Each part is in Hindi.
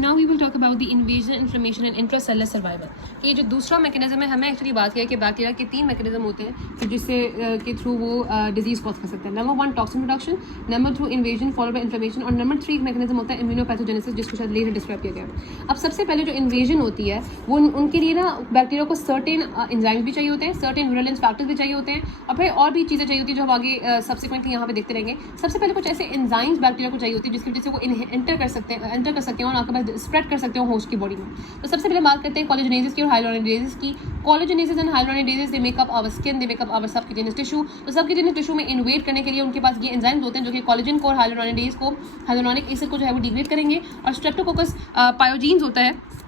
now we will talk about the invasion, inflammation and intracellular survival. ये जो दूसरा मैकेनिज्म है, हमें एक्चुअली बात किया कि बैक्टीरिया के 3 मैकेनिज्म होते हैं फिर जिससे के थ्रू वो डिजीज़ कॉज कर सकते हैं. Number 1 toxin production, number 2 invasion followed by inflammation और नंबर 3 मैकेनिज्म होता है इम्यूनोपैथोजेनेसिस, जिसको शायद लेटर डिस्क्राइब किया गया. अब सबसे पहले जो इन्वेजन होती है वो उनके लिए ना बैक्टीरिया को सर्टेन एंजाइम्स भी चाहिए होते हैं, सर्टेन विरुलेंस फैक्टर्स भी चाहिए होते हैं और फिर और भी चीज़ें चाहिए होती है जो हम आगे सब्सिक्वेंटली यहाँ पे देखते रहेंगे. सबसे पहले कुछ ऐसे एंजाइम्स बैक्टीरिया को चाहिए होती है जिसकी वजह से वो एंटर कर सकते हैं और आपके पास स्प्रेड कर सकते हो होस्ट की बॉडी में. तो सबसे पहले बात करते हैं कोलेजनेसिस की और हाइलोनेडेसिस की. Collagenase and hyaluronidase they make up our skin, they make up our subcutaneous tissue. तो सबक्यूटेनियस टिश्यू में इन्वेट करने के लिए उनके पास ये एंजाइम्स होते हैं जो कि कोलेजन को और हाइलोनेडेज को, हाइलोनिक एसिड को जो है वो डिग्रेड करेंगे. और स्ट्रेप्टोकोकस पायोजीन्स होता है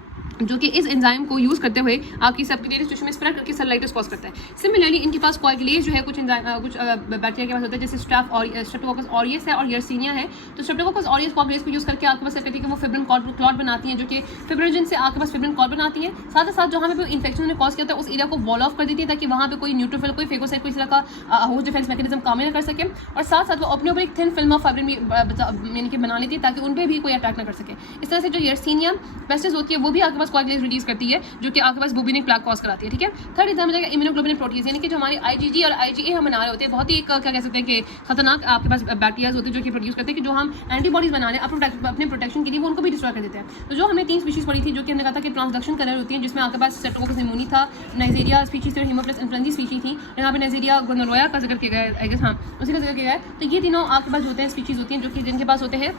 जो कि इस एंजाइम को यूज़ करते हुए आपकी सबक्यूटेनियस टिश्यू में स्प्रेड करके सेलुलाइटिस कॉज करता है. सिमिलरली इनके पास कोएगुलेज जो है कुछ बैक्टीरिया के पास होता है जैसे स्ट्रेप्टोकोकस ऑरियस है और यर्सीनिया है. तो स्ट्रेप्टोकोकस ऑरियस कोएगुलेज को यूज़ करके आपके पास कहते हैं कि वो फिब्रिन क्लॉट बनाती हैं जो कि फिब्रिनोजन से आपके पास फिब्रिन क्लॉट बनाती हैं. साथ ही साथ जहाँ पे इन्फेक्शन ने कॉज किया होता है उस एरिया को वॉल ऑफ कर देती है ताकि वहाँ पे कोई न्यूट्रोफिल, कोई फेगोसाइट, कोई तरह का होस्ट डिफेंस मैकेनिज्म काम ना कर सके. और साथ साथ वो अपने ऊपर एक थिन फिल्म ऑफ फाइब्रिन यानी कि बना लेती है ताकि उन पर भी कोई अटैक ना कर सके. इस तरह से जो यर्सीनिया पेस्टिस होती है वो भी आपके पास कोएगुलेज रिलीज करती है जो कि आपके पास बुबिनिक प्लेक कॉज कराती है. ठीक है. थर्ड एग्जाम्पल है इम्यूनोग्लोबुलिन प्रोटीज यानी कि जो हमारे आईजीजी और आईजीए हम बना रहे होते हैं बहुत ही क्या कह सकते हैं कि खतरनाक आपके पास बैक्टीरियाज होते हैं जो कि प्रोड्यूस करते हैं कि जो हम एंटीबॉडीज बना रहे हैं अपने प्रोटेक्शन के लिए वो उनको भी डिस्ट्रॉय कर देते हैं. तो जो हमने 3 स्पीशीज पढ़ी थी जो कि हमने कहा था कि ट्रांसडक्शन कलर होती है जिसमें आपके पास स्ट्रेप्टोकोकस निमोनी था, नाइजेरिया स्पीशीज थी और हेमोफिलस इन्फ्लुएंजा स्पीशीज थी. यहाँ पे नाइजेरिया गोनोरोया का जिक्र किया गया है, आई गेस हाँ उसी का जिक्र किया गया है. तो ये तीनों आपके पास होते हैं स्पीशीज होती हैं जो कि जिनके पास होते हैं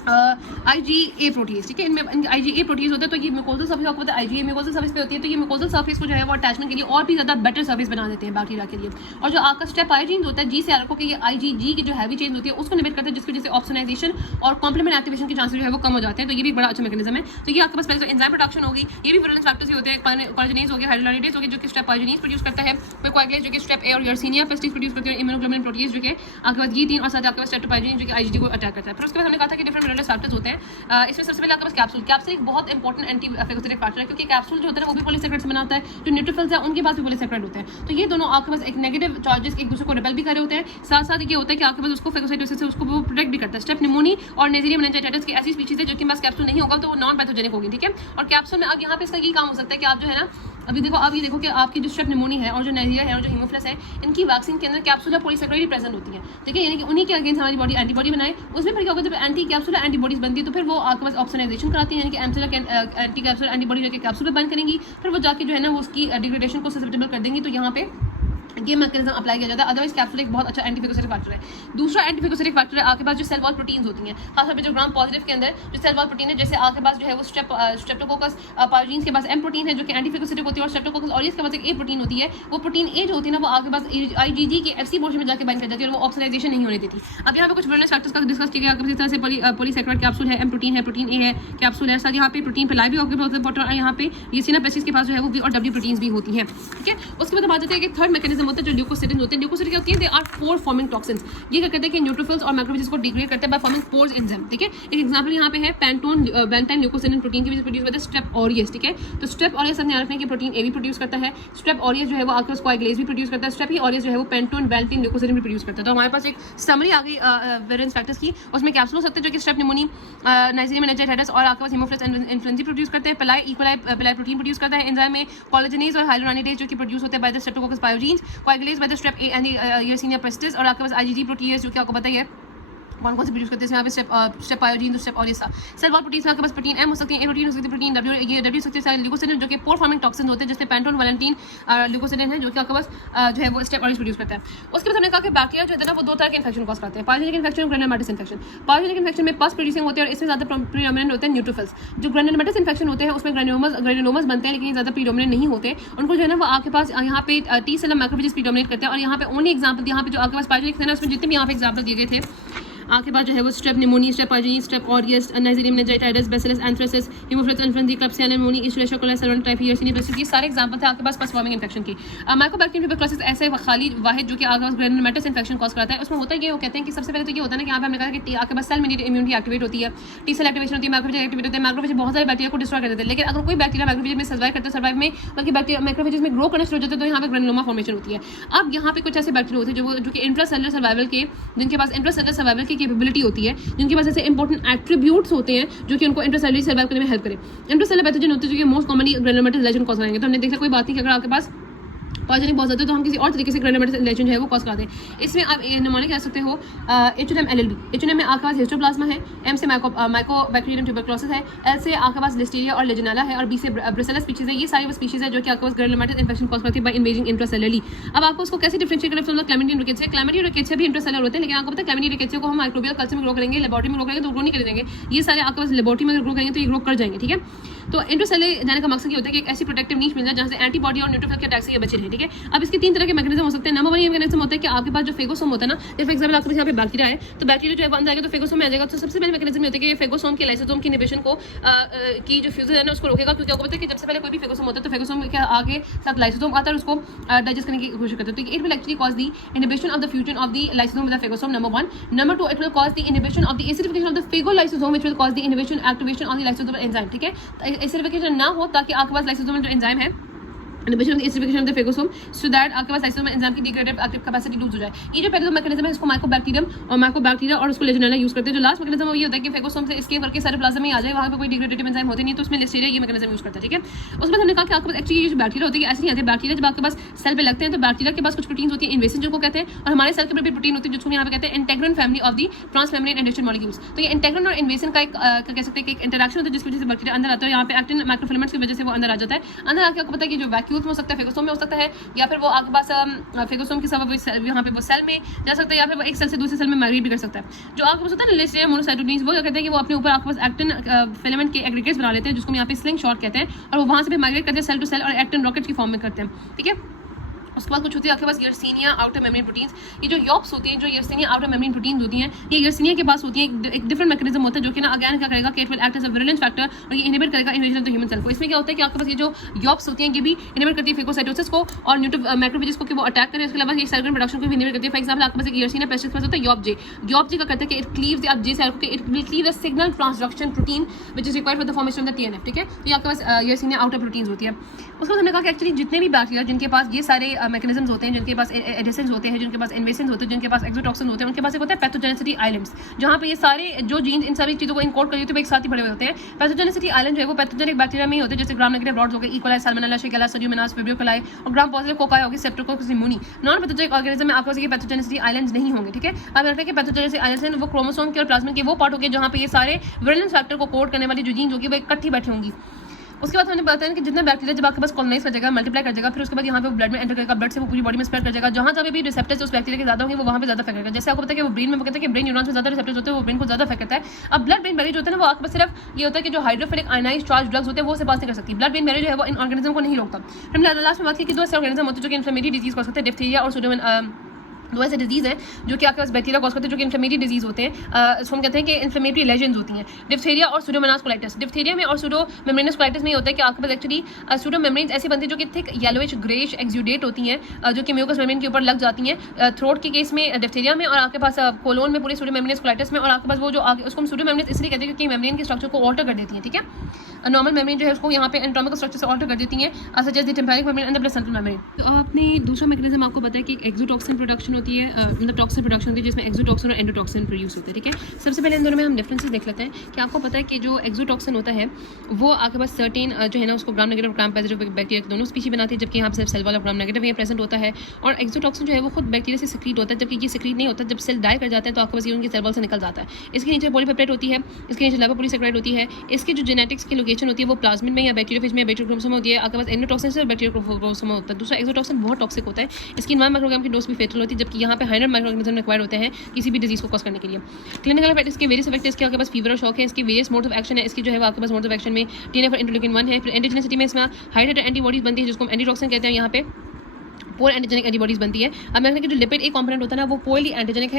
IgA प्रोटीज. ठीक है. इनमें IgA प्रोटीज होते हैं. तो ये म्यूकोजल सरफेस आपको पता है IgA म्यूकोजल सरफेस पे होती है. तो ये म्यूकोजल सरफेस को जो है वो अटैचमेंट के लिए और भी ज़्यादा बेटर सर्विस बना देते हैं बैक्टीरिया के लिए. और जो आपका स्टेप आयोजीन होता है जी से आपको कि ये IgG की जो हैवी चेंज होती है उसको इनहिबिट करता है जिसकी वजह से ऑप्सोनाइजेशन और कॉम्प्लीमेंट एक्टिवेशन के चांसेस जो है वो कम हो जाते हैं. तो ये भी बड़ा अच्छा मैकेनिज्म है. तो ये आपके पास पहले एंजाइम प्रोडक्शन होगी, ये भी विरुलेंस फैक्टर्स ही होते हैं. कोलेजनेज हो गया, हाइलोनेडेज हो गया जो कि स्टेप आयोजीनेज प्रोड्यूस करता है, फिर कोएगुलेज जो कि स्टेप ए और यर्सीनिया पेस्टिस प्रोड्यूस करते हैं, इम्यूनोग्लोबुलिन प्रोटीज जो कि आपके पास ये 3 और साथ आपके पास स्ट्रेप्टोपाइजिन जो कि IgG को अटैक करता है. फिर उसके बाद हमने कहा था कि डिफरेंट विरुलेंस फैक्टर्स होते हैं. इसमें सबसे पहले आपके पास कैप्सूल एक बहुत इंपॉर्टेंट एंटी फेगोसाइटिक फैक्टर है क्योंकि कैप्सूल जो होता है वो भी पॉलीसेकेराइड से बना होता है. जो न्यूट्रोफिल्स है उनके पास भी पॉलीसेकेराइड होते हैं. तो ये दोनों आपके पास एक नेगेटिव चार्जेस एक दूसरे को रिपेल भी कर रहे होते हैं. साथ साथ ये होता है कि आपके पास उसको फेगोसाइटोसिस से उसको वो प्रोटेक्ट भी करता है. स्टेप निमोनी और नेजेरिया मेनिंजाइटिस की ऐसी स्पीशीज है जो कि पास कैप्सूल नहीं होगा तो वो नॉन पैथोजेनिक होगी. ठीक है. और कैप्सूल में अब यहाँ पे इसका ये काम हो सकता है कि आप जो है ना अभी देखो आप ये देखो कि आपकी जो स्ट्रेप निमोनी है और जो नाइजेरिया है और जो हीमोफिलस है इनकी वैक्सीन के अंदर कैप्सूल पॉलीसेकेराइड प्रेजेंट होती है. ठीक है. यानी कि उन्हीं के अगेंस्ट हमारी बॉडी एंटीबॉडी बनाए. उसमें फिर क्या होगा जब एंटी कैप्सूल एंटीबॉडीज बनती है तो फिर वो आपके पास ऑप्सोनाइजेशन कराती है यानी कि एंटी कैप्सूल एंटीबॉडी लेके कैप्सूल में बंद करेंगी. फिर वो जाके जो है ना वो उसकी डिग्रेडेशन को ससेप्टेबल कर देंगी. तो यहाँ पे ये मैकेनिज्म अप्लाई किया जाता है. अदरवाइज कैप्सूल एक बहुत अच्छा एंटीफेगोसाइटिक फैक्टर है. दूसरा एंटीफेगोसाइटिक फैक्टर है आपके पास जो सेल वॉल प्रोटीन्स होती हैं, खासतौर पे जो ग्राम पॉजिटिव के अंदर जो सेल वॉल प्रोटीन है जैसे आपके पास जो है वो स्ट्रेप्टोकोकस पायोजीन्स के पास M प्रोटीन है जो कि एंटीफेगोसाइटिक होती है और स्ट्रेप्टोकोकस ऑरियस के पास एक A प्रोटीन होती है. वो प्रोटीन A जो होती है ना वो आपके पास IgG के FC पोर्शन में जाकर बाइंड कर जाती है और वो ऑक्सीडाइजेशन नहीं होने देती. अब यहाँ पे कुछ विरुलेंस फैक्टर्स का डिस्कस किया गया. आपके पास इस तरह से पॉलीसेकेराइड कैप्सूल है, M प्रोटीन है, प्रोटीन A है, कैप्सूल है. साथ यहाँ पे प्रोटीन पिलाई भी आपके बहुत इंपॉर्टेंट और यहाँ पे येसिना पेस्टिस के पास जो है वो V और W प्रोटीन्स भी होती हैं. ठीक है. उसके बाद बात आती है कि थर्ड मैकेनिज्म होता है जो ल्यूकोसिडिन होते हैं. ल्यूकोसिड क्या होती है? They are pore forming toxins. ये क्या करते हैं कि न्यूट्रोफिल्स और मैक्रोफेजेस को डिग्रेड करते हैं बाय फॉर्मिंग पोर्स एंजाइम. ठीक है. एक एग्जांपल यहाँ पे है पेंटोन बेंटाइन ल्यूकोसिडिन प्रोटीन की वजह से प्रोड्यूस होता है स्ट्रेप ऑरियस. ठीक है. तो स्ट्रेप ऑरियस हमने याद रखना है कि प्रोटीन ए भी प्रोड्यूस करता है. स्ट्रेप ऑरियस जो है वो आपके पास कोएगुलेज भी प्रोड्यूस करता है. स्ट्रेप ऑरियस जो है वो पेंटोन बेंटाइन ल्यूकोसिडिन भी प्रोड्यूस करता है. तो हमारे पास एक समरी आ गई वेरिएंस फैक्टर्स की. उसमें कैप्सूल हो सकते हैं जो कि स्ट्रेप निमोनी, नाइजेरिया मेनिंजाइटिस और आपके पास हीमोफिलस इन्फ्लुएंजा प्रोड्यूस करते हैं. पिलाई प्रोटीन प्रोड्यूस करता है. एंजाइम में कोलेजनेज और हाइलोनेडेज जो कि प्रोड्यूस होते हैं by the Streptococcus pyogenes, coagulase by the strep A and Yersinia pestis और आपके पास IgG प्रोटीज जो कि आपको पता ही है कौन कौन से प्रोड्यूस करते हैं. यहाँ पे strep pyogenes, strep aureus. Cell wall protein आपके पास प्रोटीन M हो सकती है, A प्रोटीन हो सकती है, प्रोटीन W, ये W सकती है, ल्यूकोसिडिन जो कि पोर फॉर्मिंग टॉक्सिन होते हैं जिसमें पेंटोन वैलेंटीन ल्यूकोसिडिन है जो कि आपके पास जो है वो स्टेप ऑरियस प्रोड्यूस करता है. उसके बाद हमने कहा कि बैक्टीरिया जो है ना वो 2 तरह के इन्फेक्शन कॉज करते हैं. पायोजेनिक इन्फेक्शन और ग्रेनुलोमेटस इन्फेक्शन. पायोजेनिक इन्फेक्शन में पस प्रोड्यूसिंग होते हैं और इसमें ज़्यादा प्रीडोमिनेंट होते हैं न्यूट्रोफिल्स. जो ग्रेनुलोमेटस इन्फेक्शन होते हैं उसमें ग्रेनुलोमस बनते हैं लेकिन ये ज़्यादा प्रीडोमिनेंट नहीं होते. उनको जो है ना वो आपके पास यहाँ पे T सेल मैक्रोफेजेस प्रीडोमिनेट करते हैं. और यहाँ पे ओनली एग्जाम्पल यहाँ पे जो आपके पास पायोजेनिक थे ना उसमें जितने भी यहाँ पे एग्जाम्पल दिए गए थे आपके पास जो है वो strep pneumoniae, strep pyogenes, strep aureus, Neisseria meningitidis, Bacillus anthracis, Haemophilus influenzae, Klebsiella pneumoniae, Escherichia coli, Salmonella typhi, Yersinia pestis, ये सारे एग्जांपल थे आपके पास पस फॉर्मिंग इन्फेक्शन की. माइकोबैक्टीरियम ट्यूबरकुलोसिस ऐसे खाली वाहिद जो कि आपके पास ग्रेनुलोमेटस इन्फेक्शन कॉज कराता है. उसमें होता है ये वो कहते हैं कि सबसे पहले तो ये होता है ना कि यहाँ पे हमने कहा कि आपके पास सेल मीडिएटेड इम्यूनिटी एक्टिवेट होती है, T सेल एक्टिवेशन होती है, मैक्रोफेज एक्टिवेट होते हैं. मैक्रोफेज बहुत सारे बैक्टीरिया को डिस्ट्रॉय कर देते हैं. लेकिन अगर कोई बैक्टीरिया मैक्रोफेज में सर्वाइव करता है, सर्वाइव में बल्कि बैक्टीरिया मैक्रोफेज में ग्रो करना शुरू हो जाता है तो यहाँ पे ग्रेनुलोमा फॉर्मेशन होती है. अब यहाँ पे कुछ ऐसे बैक्टीरिया होते हैं जो कि इंट्रासेलुलर सर्वाइवल के जिनके पास इंट्रासेलुलर सर्वाइवल की कैपेबिलिटी होती है, जिनके पास ऐसे इंपॉर्टेंट एट्रीब्यूट्स होते हैं जो कि उनको इंट्रासेलुलर सर्वाइव करने में हेल्प करे। इंट्रासेलुलर पैथोजन होते हैं जो कि most commonly granulomatous lesion cause करेंगे। तो हमने देखा कोई बात नहीं कि अगर आपके पास पॉइजनिंग बहुत ज़्यादा है तो हम किसी और तरीके से ग्रेनुलोमेटस लेजन जो है वो कॉज कराते हैं। इसमें आप नमूने कह सकते हो H&M-LLB। H&M में आपके पास हिस्टोप्लाज्मा है, M से माइकोबैक्टीरियम ट्यूबरक्लोसिस है, L से आपके पास लिस्टीरिया और लेजनाला है, और B से ब्रुसेल्ला स्पीशीज है। ये सारी वो स्पीशीज है जो कि आपके पास ग्रेनुलोमेटस इन्फेक्शन कॉज करती है बाय इन्वेजिंग इंट्रासेलुलरली। अब आपको उसको कैसे डिफरेंशिएट करना है? क्लैमिडियम रिकेट्सिया, क्लैमिडियम रिकेट्सिया भी इंट्रासेलुलर होते हैं, लेकिन आपको पता है क्लैमिडियम रिकेट्सिया को हम माइक्रोबियल कल्चर में ग्रो करेंगे, लेबोरेटरी में ग्रो करेंगे तो ग्रो नहीं कर देंगे। ये सारे आपके पास लेबोरेटरी में ग्रो करेंगे तो ये ग्रो कर जाएंगे, ठीक है। तो इंट्रासेलुलर जाने का मकसद ये होता है कि एक ऐसी प्रोटेक्टिव नीश मिल जाए जहाँ से एंटीबॉडी और न्यूट्रोफिल के अटैक से ये बचे रहे, ठीक है। अब इसके 3 तरह के मैकेनिज्म हो सकते हैं। नंबर 1 ये मैकेनिज्म होता है कि आपके पास जो फेगोसोम होता है ना, जैसे फॉर एग्जांपल आपके पास यहाँ पे बैक्टीरिया है, तो बैक्टीरिया जो है बंद आएगा तो फेगोसोम में आ जाएगा। तो सबसे पहले मैकेनिज्म होता है कि ये फेगोसोम के लाइसोसोम की इनहिबिशन को की जो फ्यूजन है ना उसको रोकेगा, क्योंकि आपको पता है कि जब से पहले कोई भी फेगोसोम होता है तो फेगोसोम के आगे साथ लाइसोसोम आता है और उसको डाइजेस्ट करने की कोशिश करता है। तो it will actually cause the inhibition of the fusion of the lysosome with the phagosome, number 1। Number 2, it will cause the inhibition of the acidification of the phagolysosome which will cause the inhibition activation of the lysosomal enzyme, ठीक है। एसिडिफिकेशन ना हो ताकि आपके पास लाइसोसोमल जो एंजाइम है inhibition of the acidification of the phagosome so that आपके पास लाइसोसोमल एंजाइम की डिग्रेडेड एक्टिव कैपेसिटी लूज हो जाए। ये जो पहले तो मैकेनिज्म है इसको माइकोबैक्टीरियम और माइकोबैक्टीरिया और उसको लेजनाला यूज करते हैं। जो लास्ट मैकेनिज्म ये होता है कि फेगोसोम से एस्केप करके साइटोप्लाज्म में आ जाए, वहां पे कोई डिग्रेडेटिव एंजाइम होते नहीं तो उसमें लिस्टीरिया ये मैकेनिज्म यूज करता है, ठीक है। उसके बाद हमने कहा कि आपके पास एक्चुअली ये जो बैक्टीरिया होते हैं ऐसे नहीं आते। बैक्टीरिया जब आपके पास सेल पे लगते हैं तो बैक्टीरिया के पास कुछ प्रोटीन्स होती है इन्वेसिन जिनको कहते हैं, और हमारे सेल के अंदर भी प्रोटीन होती है जिसको यहाँ पे कहते हैं integrin family of the transmembrane endogen molecules. तो ये इंटेग्रिन और इन्वेसिन का एक कह सकते हैं कि एक इंटरेक्शन होता है जिसकी वजह से बैक्टीरिया अंदर आता है। यहाँ पे एक्टिन माइक्रोफिलामेंट्स की वजह से वो अंदर आ जाता है। अंदर आके आपको पता है कि जो वैक्यूल्स में हो सकता है फेगोसोम में हो सकता है, या फिर वो आपके पास फेगोसोम के सबब यहाँ पे वो सेल में जा सकता है, या फिर वो एक सेल से दूसरे सेल में माइग्रेट भी कर सकता है। जो आपके पास होता है ना लिस्टीरिया मोनोसाइटोकिन्स, वो क्या कहते हैं कि वो अपने ऊपर आपके पास एक्टिन फिलामेंट के एग्रीगेट्स बना लेते हैं जिसको यहाँ पे स्लिंग शॉट कहते हैं, और वो वहाँ से भी माइग्रेट करते हैं सेल टू सेल और एक्टिन रॉकेट की फॉर्म में करते हैं, ठीक है। उसके बाद कुछ होती है आपके पास यर्सिनिया आउटर मेम्ब्रेन प्रोटीन्स। ये जो योप्स होती हैं, जो यर्सिनिया आउटर मेम्ब्रेन प्रोटीन्स होती हैं, ये यर्सिनिया के पास होती है। एक डिफरेंट मैकेनिज्म होता है जो कि ना अगेन क्या करेगा कि it will act as a virulence factor और ये इनहिबिट करेगा invasion of the human cell को। इसमें क्या होता है कि आपके पास ये जो योप्स होती हैं ये भी इनहिबिट करती है फेगोसाइटोसिस को और मैक्रोफेजेस को कि वो अटैक करें। उसके अलावा ये सेल प्रोडक्शन को भी इनहिबिट करती है। फॉर एग्जांपल आपके पास एक यर्सिनिया पेस्टिस पास होता है योप जे का करता है कि it cleaves the J cell को, it will cleave the signal transduction protein which is required for the formation of the TNF, ठीक है। तो ये आपके पास यर्सिनिया आउटर प्रोटीन्स होती है। उसके बाद हमने कहा कि एक्चुअली जितने भी बैक्टीरिया जिनके पास ये सारे मैकेनिज्म्स होते हैं, जिनके पास एडेसेंस होते हैं, जिनके पास इन्वेसेंस होते हैं, जिनके पास एक्सोटॉक्सिन होते हैं, उनके पास एक होता है पैथोजेनिसिटी आइलैंड्स, जहाँ पे ये सारे जो जीन्स इन सभी चीज़ों को इनकोड करिए तो एक साथ ही भरे हुए होते हैं। पैथोजेनिसिटी आइलैंड जो है वो पैथोजेनिक बैक्टीरिया में ही होते हैं, जैसे ग्राम नेगेटिव रॉड्स हो गए, E coli, Salmonella, Shigella, Pseudomonas, Vibrio coli, और ग्राम पॉजिटिव कोकाई होगी, Streptococcus pneumoniae. Non pathogenic organism में आपके पास ये पैथोजेनिसिटी आइलैंड्स नहीं होंगे, ठीक है। अब लगता है कि पैथोजेनिसिटी आइलैंड्स हैं वो क्रोमोसोम के और प्लाज्मिन के वो पार्ट हो गए जहाँ पे ये सारे विरुलेंस फैक्टर को कोड करने वाली जो जीन्स होगी वो इकट्ठी बैठी होंगी। उसके बाद हमने बताया कि जितना बैक्टीरिया जब आपके पास कॉलोनाइज कर जाएगा, मल्टीप्लाई कर जाएगा, फिर उसके बाद यहाँ पे वो ब्लड में एंटर करेगा, ब्लड से वो पूरी बॉडी में स्प्रेड कर जाएगा। जहाँ जहाँ भी रिसेप्टर्स उस बैक्टीरिया के ज़्यादा होंगे वो वहाँ पे ज़्यादा इफेक्ट करेगा। जैसे आपको पता है कि वो ब्रेन में वो कहते हैं कि ब्रेन न्यूरॉन्स में ज़्यादा रिसेप्टर्स होते हैं, वो ब्रेन को ज़्यादा इफेक्ट करता है। अब ब्लड ब्रेन बैरियर जो होता है ना वो आपके पास सिर्फ ये होता है कि जो हाइड्रोफिलिक आयनाइज्ड चार्ज ड्रग्स होते हैं वो से पास नहीं कर सकती। ब्लड ब्रेन बैरियर जो है वो इन ऑर्गेनिज्म को नहीं रोकता। फिर हमने लास्ट में बात की कि 2 ऐसे ऑर्गेनिज्म होते हैं जो कि इन्फ्लेमेटरी डिजीज कर सकते हैं, डिप्थीरिया और सूडोमोनास। 2 ऐसे डिजीज़ हैं जो कि आपके पास बैक्टीरिया कॉज करते हैं जो कि इन्फ्लेमेटरी डिजीज़ होते हैं। इसको हम कहते हैं कि इन्फ्लेमेटरी लेजेंड्स होती हैं, डिप्थीरिया और सूडोमोनास कोलाइटिस। डिप्थीरिया में और सूडोमेम्ब्रेनस कोलाइटिस में होता है कि आपके पास एक्चुअली सूडोमेम्ब्रेन्स ऐसी बनती है जो कि थिक येलोइश ग्रेइश एक्सुडेट होती हैं जो कि म्यूकस मेम्ब्रेन के ऊपर लग जाती हैं थ्रोट के केस में डिप्थीरिया में, और आपके पास कोलोन में पूरी सूडोमेम्ब्रेनस कोलाइटिस में, और आपके पास वो जो आगे उसको हम सूडोमेम्ब्रेनस इसलिए कहते हैं क्योंकि मेम्ब्रेन के स्ट्रक्चर को ऑल्टर कर देती है, ठीक है। नॉर्मल मेम्ब्रेन जो है उसको यहाँ पे एनाटॉमिकल स्ट्रक्चर से ऑल्टर कर देती हैं, such as the temporary membrane and the placental membrane. तो अब आपने दूसरा मैकेनिज्म आपको पता है कि एक्सोटॉक्सिन प्रोडक्शन होती है, मतलब टॉक्सिन प्रोडक्शन होती है जिसमें एक्सोटॉक्सिन और एंडोटॉक्सिन प्रोड्यूस होते हैं, ठीक है। सबसे पहले इन दोनों में हम डिफरेंसेस देख लेते हैं कि आपको पता है कि जो एक्सोटॉक्सिन होता है वो आपके पास सर्टेन जो है ना उसको gram negative gram positive bacteria दोनों स्पीशी बनाती है, जबकि यहाँ पर सिर्फ सेल वाला ग्राम नेगेटिव ये प्रेजेंट होता है। और एक्सोटॉक्सिन जो है वो खुद बैक्टीरिया से सिक्रीट होता है, जबकि ये सिक्रीट नहीं होता। जब सेल डाई कर जाता है तो आपके पास ये उनकी सेल वॉल से निकल जाता है। इसके नीचे पॉलीपेप्टाइड होती है, इसके नीचे लाइपोपॉलीसेकेराइड होती है। इसकी जो जेनेटिक्स की लोकेशन होती है वो प्लाज्मिड में या बैक्टीरियोफेज में बैक्टीरियल क्रोमोसोम होती है। आपके पास एंडोटॉक्सिन से बैक्टीरियल क्रोमोसोम होता है। दूसरा एक्सोटॉक्सिन बहुत टॉक्सिक होता है, इसकी 9 माइक्रोग्राम की डोज भी फेटल होती है, जबकि यहाँ पे 100 माइक्रोग्राम रिक्वायर्ड होते हैं किसी भी डिजीज को कॉज करने के लिए। क्लिनिकल इफेक्ट इसके वेरियस इफेक्ट इसके आपके पास फीवर और शॉक है, इसकी वेरियस मोड्स ऑफ एक्शन है। इसकी जो है वो आपके पास मोड्स ऑफ एक्शन में TNF और इंटरल्यूकिन 1 है। फिर एंटीजेनिसिटी में इसमें हाइड्रेटेड एंटीबॉडीज बनती है जिसको हम एंटीटॉक्सिन कहते हैं। यहाँ पे पोर एंटीजेनिक एंटीबॉडीज बनती है। अब मैं कि जो लिपिड ए कंपोनेंट होता है ना वो पोरली एंटीजेनिक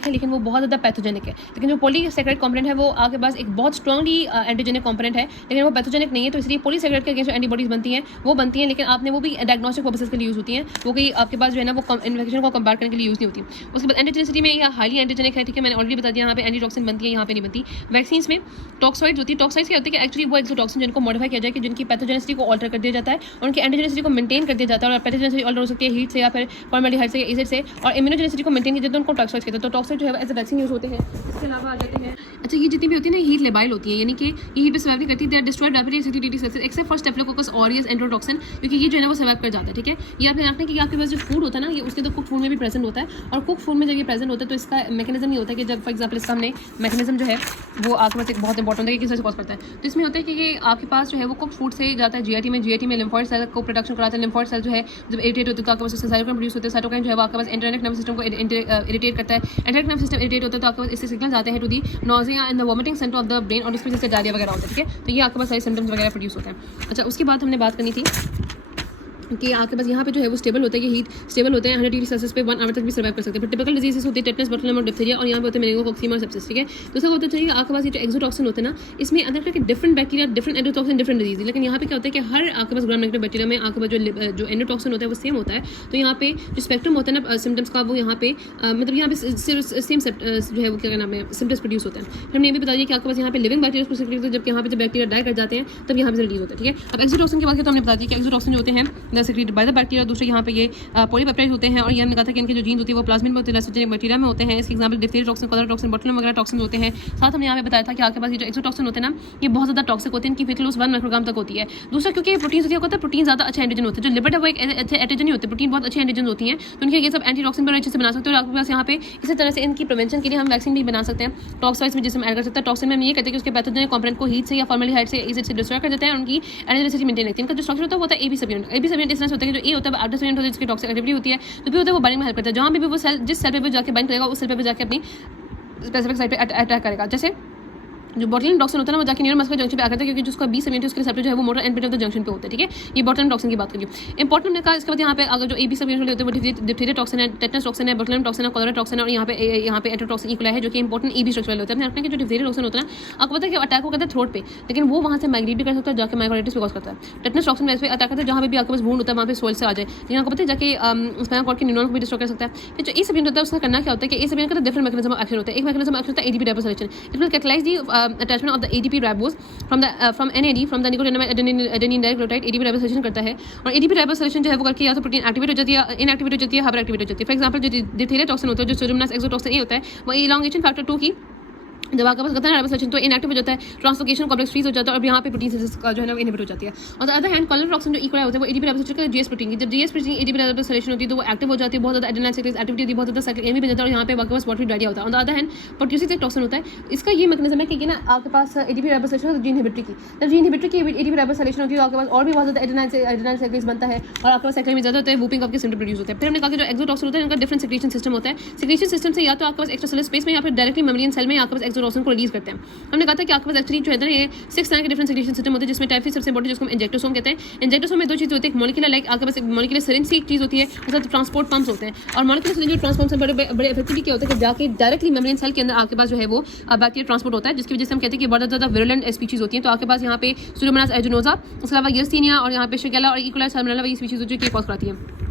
है, लेकिन वो बहुत ज़्यादा पैथोजेनिक है। लेकिन जो पॉलीसेकेराइड कंपोनेंट है वो आपके पास एक बहुत स्ट्रॉन्गली एंटीजेनिक कंपोनेंट है, लेकिन वो पैथोजेनिक नहीं है। तो इसलिए पॉलीसेकेराइड के अगेंस्ट एंटीबॉडीज बनती हैं, लेकिन आपने वो भी डायग्नोस्टिक पर्पसेस के लिए यूज़ होती हैं। वो कोई आपके पास जो है ना वो इन्फेक्शन को कंपेयर करने के लिए यूज़ नहीं होती। उसके बाद एंटीजेनिसिटी में यह हाईली एंटीजेनिक है, ठीक है। मैंने ऑलरेडी बता दिया यहाँ पे एंटीटॉक्सिन बनती है, यहाँ पे नहीं बनती। वैक्सीन्स में टॉक्सॉइड्स होती है। टॉक्सॉइड्स क्या होती है कि एक्चुअली वो एक्सोटॉक्सिन जिनको मॉडिफाई किया जाए कि जिनकी पैथोजेनिसिटी को ऑल्टर कर दिया जाता है और उनकी एंटीजेनिसिटी को मेंटेन कर दिया किया जाता है और पैथोजेनिसिटी ऑल हो सकती है हीट से या फिर फॉर्मेल्डिहाइड से या एसिड से, और इम्यूनोजेनिसिटी को मेंटेन किया जाता है, उनको टॉक्साइड्स कहते हैं। तो टॉक्साइड जो है एज अ वैक्सीन यूज होते हैं। इसके अलावा आ जाते हैं, अच्छा ये जितनी भी होती है ना हीट लेबाइल होती है, यानी कि ये हीट पे सर्वाइव नहीं करती, they are destroyed rapidly 60 degree Celsius except for Staphylococcus aureus enterotoxin, क्योंकि ये जो है ना वो सर्वाइव कर जाता है, ठीक है। ये आप ध्यान रखना कि आपके पास जो फूड होता है ना ये उसके तो कुक फूड में भी प्रेजेंट होता है, और कुक फूड में जब ये प्रेजेंट होता है तो इसका मैकेनिज्म ये होता है कि जब फॉर एग्जाम्पल इसका हमने मैकेनिज्म जो है वो आपके पास एक बहुत इंपॉर्टेंट है कि किस कॉज करता है। तो इसमें होता है कि ये आपके पास जो है वो कुक फूड से जाता है जीआईटी में लिम्फोइड सेल को प्रोडक्शन कराता है। लिम्फोइड सेल जो है जब इरिटेट होते हैं तो आपके पास उससे साइटोकाइन प्रोड्यूस होते हैं। साइटोकाइन जो है वो आपके पास एंटरनेट नर्वस सिस्टम को इरिटेट करता है। एंटरनेट नर्वस सिस्टम इरिटेट होता है तो आपके पास इससे सिग्नल्स आते हैं to the nausea and the vomiting centre of the brain, और उसकी वजह से डायरिया वगैरह होता है, ठीक है। तो ये आपके पास सारे सिम्टम्स वगैरह प्रोड्यूस होते हैं। अच्छा उसके बाद हमने बात करनी थी कि आपके पास यहाँ पे जो है वो स्टेबल होता है कि हीट स्टेबल होते हैं 100 डिग्री सेल्सियस पे 1 आवर तक भी सर्वाइव कर सकते हैं। टिपिकल डिजीजेस होती है टेटनस, बोटुलिज्म और डिप्थीरिया, और यहाँ पे होते हैं मेनिंगोकोक्सीमा और सेप्सिस, ठीक है। तो उसका होता चाहिए आपके पास ये जो एक्सोटॉक्सिन होते हैं ना इसमें अंदर के different bacteria different endotoxin different disease, लेकिन यहाँ पे क्या होता है कि हर आपके पास ग्राम नेगेटिव बैक्टीरिया में आपके पास जो एंडोटॉक्सिन होता है वो सेम होता है। तो यहाँ पे जो स्पेक्ट्रम होता है ना सिम्टम्स का वो यहाँ पे मतलब यहाँ पे सेम जो है वो क्या नाम है सिम्टम्स प्रोड्यूस होते हैं। फिर हमने ये भी बता दिया कि आपके पास यहाँ पे लिविंग बैक्टीरिया को सिक्रेट होते हैं, जबकि यहाँ पे जब बैक्टीरिया डाई कर जाते हैं तब यहाँ पे रिलीज होता है, ठीक है। अब एक्सोटॉक्सिन की बात करें तो हमने बता दिया कि एक्सोटॉक्सिन जो होते हैं सिक्रेटेड बाय द बैक्टीरिया, दूसरे यहाँ पे ये पॉलीपेप्टाइड होते हैं, और ये हमने कहा था कि इनके जो जीन होती है वो प्लाज्मिन में होते हैं, लाइसोजेनिक बैक्टीरिया में होते हैं। इसके example diphtheria toxin, cholera toxin, botulism वगैरह टॉक्सिन होते हैं। साथ हमने यहाँ पे बताया था कि आपके पास ये जो एक्सोटॉक्सिन होते हैं ना ये बहुत ज़्यादा टॉक्सिक होते हैं, इनकी फेटल डोज 1 माइक्रोग्राम तक होती है। दूसरा क्योंकि ये प्रोटीन होती है प्रोटीन ज़्यादा अच्छे एंटीजन होते हैं, जो लिपिड है वो एक एंटीजन ही होते हैं, प्रोटीन बहुत अच्छे एंटीजन होती हैं, तो उनके ये सब एंटीटॉक्सिन पर अच्छे से बना सकते हैं। और आपके पास यहाँ पे इसी तरह से इनकी प्रिवेंशन के लिए हम वैक्सीन भी बना सकते हैं टॉक्साइड्स में, जिसमें ऐड कर सकते हैं। टॉक्सिन में हम ये कहते हैं कि उसके पैथोजेनिक कंपोनेंट को हीट से या फॉर्मेल्डिहाइड से एसिड से डिस्ट्रॉय कर देते हैं, उनकी एनर्जेसिटी मेंटेन रखते हैं। इनका जो स्ट्रक्चर होता है वो होता है एबी सब यूनिट। एबी सब यूनिट इस तरह से होता है कि जो ए होता है आउटर यूनिट होता है जिसकी टॉक्सिक एक्टिविटी होती है, तो भी होता है वो बाइंडिंग में हेल्प करता है। जहाँ भी वो सेल जिस सेल पे भी जाके बाइंड करेगा उस सेल पे भी जाके अपनी स्पेसिफिक साइट पे अटैक करेगा। जैसे जो बोटुलिज्म टॉक्सिन होता है ना वो जाके न्यूरो मस्कुलर जंक्शन पे आ करता है, क्योंकि जिसका 20 सेगमेंट है उसके रिसेप्टर जो है वो motor end of the junction पे होता है, ठीक है। ये बोटुलिज्म टॉक्सिन की बात करिए इंपॉर्टेंट ने कहा। इसके बाद यहाँ पे अगर जो एबी सब यूनिट होते हैं वो डिप्थीरिया टॉक्सिन है, टेटनस टॉक्सिन है, बोटुलिज्म टॉक्सिन है, कॉलरा टॉक्सिन है, और यहाँ पे एंटरोटॉक्सिन इक्वल है जो कि इंपॉर्टेंट एबी स्ट्रक्चर होता है। अपने कि जो डिप्थीरिया टॉक्सिन होता है ना आपको पता है कि अटैक को करता है थ्रोट पे, लेकिन वो वहाँ से माइग्रेट भी कर सकता है, जाके माइग्रेटिस भी कॉज करता है। टेटनस टॉक्सिन वैसे अटैक करता है जहाँ भी आपके पास वुंड होता है वहाँ पे सोल से आ जाए, लेकिन आपको पता है जाके स्पाइनल कॉर्ड के न्यूरॉन को भी डिस्ट्रॉय कर सकता है। फिर जो ए सब यूनिट होता है उसका करना क्या होता है कि ए सब यूनिट का डिफरेंट मैकेनिज्म ऑफ एक्शन होता है। एक मैकेनिज्म ऑफ एक्शन होता है ADP ribosylation, it will catalyse the attachment of the ADP ribose from NAD from the nicotinamide adenine dinucleotide ADP ribosylation करता है, और एडीपी राइबोसिलेशन जो है वो करके या तो प्रोटीन एक्टिवेट हो जाती है, इनएक्टिवेट हो जाती है, हाइपर एक्टिवेट हो जाती है। फॉर एग्जांपल जो डिप्थीरिया टॉक्सिन होता है जो सुडोमोनास एक्सोटॉक्सिन ए होता है वो इलॉन्गेशन फैक्टर 2 की जब आपके पास करता है राइबोसिलेशन तो इनएक्टिव हो जाता है, ट्रांसलोकेशन कॉम्प्लेक्स फ्रीज हो जाता है, और यहाँ पे प्रोटीन सिंथेसिस का जो है ना इनहिबिट हो जाती है। और the other hand cholera toxin जो इक्वल होता है वो एडीपी राइबोसिलेशन का जीएस प्रोटीन की, जब जीएस प्रोटीन एडीपी राइबोसिलेशन होती है तो वो एक्टिव हो जाती है, बहुत ज़्यादा एड्रेनल साइक्लिक एक्टिविटी होती है, बहुत ज़्यादा साइक्लिक एमी बन जाता है, और यहाँ पे आपके पास वाटरी डायरिया होता है। On the other hand producing एक टॉक्सिन होता है, इसका ये मैकेनिज्म है कि ना आपके पास एडीपी राइबोसिलेशन होती है जीन इनहिबिटर की, जब जीन इनहिबिटर की एडीपी राइबोसिलेशन होती है तो आपके पास और भी बहुत ज़्यादा एड्रेनल साइक्लिक बनता है, और आपके पास साइक्लिक में ज़्यादा होता है, वूपिंग आपके सिम्टम प्रोड्यूस होते हैं। फिर हमने कहा कि जो एक्सोटॉक्सिन होता है इनका डिफरेंट सिक्रीशन सिस्टम होता है। सिक्रीशन सिस्टम से या तो आपके पास एक्स्ट्रासेलुलर स्पेस में या फिर डायरेक्टली मेम्ब्रेन सेल में आपके पास एक्सोटॉक्सिन को रिलीज करते हैं। हमने कहा था कि आपके पास एक्चुअली जो है ना ये 6 तरह के डिफरेंट सिक्रीशन सिस्टम होते हैं, जिसमें टाइप 3 सबसे इंपॉर्टेंट जिसको हम इंजेक्टोसोम कहते हैं। इंजेक्टोसोम में दो चीज़ होती है, एक मॉलिक्यूलर लाइक आपके पास एक मॉलिक्यूलर सिरिंज सी एक चीज़ होती है, और साथ ट्रांसपोर्ट पंप्स होते हैं। और मॉलिक्यूलर सिरिंज और ट्रांसपोर्ट से बड़े इफेक्टिवली क्या होता है कि जाके डायरेक्टली मेम्ब्रेन सेल के अंदर आपके पास जो है वो बैक्टीरिया ट्रांसपोर्ट होता है, जिसकी वजह से हम कहते हैं कि बहुत ज़्यादा विरुलेंट स्पीशीज होती हैं। तो आपके पास यहाँ पे सुडोमोनास एजुनोजा, उसके अलावा यर्सीनिया, और यहाँ पे शिगेला और इकोलाई साल्मोनेला वही स्पीशीज होती है जो कॉज कराती है।